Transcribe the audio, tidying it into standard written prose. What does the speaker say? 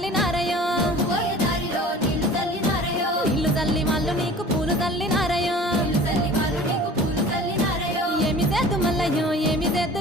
చల్లినారయో ఇల్లు చల్లి వాళ్ళు నీకు పూలు చల్లినారయో ఏమి చేద్దు మల్లయ్యో ఏమి చేద్దు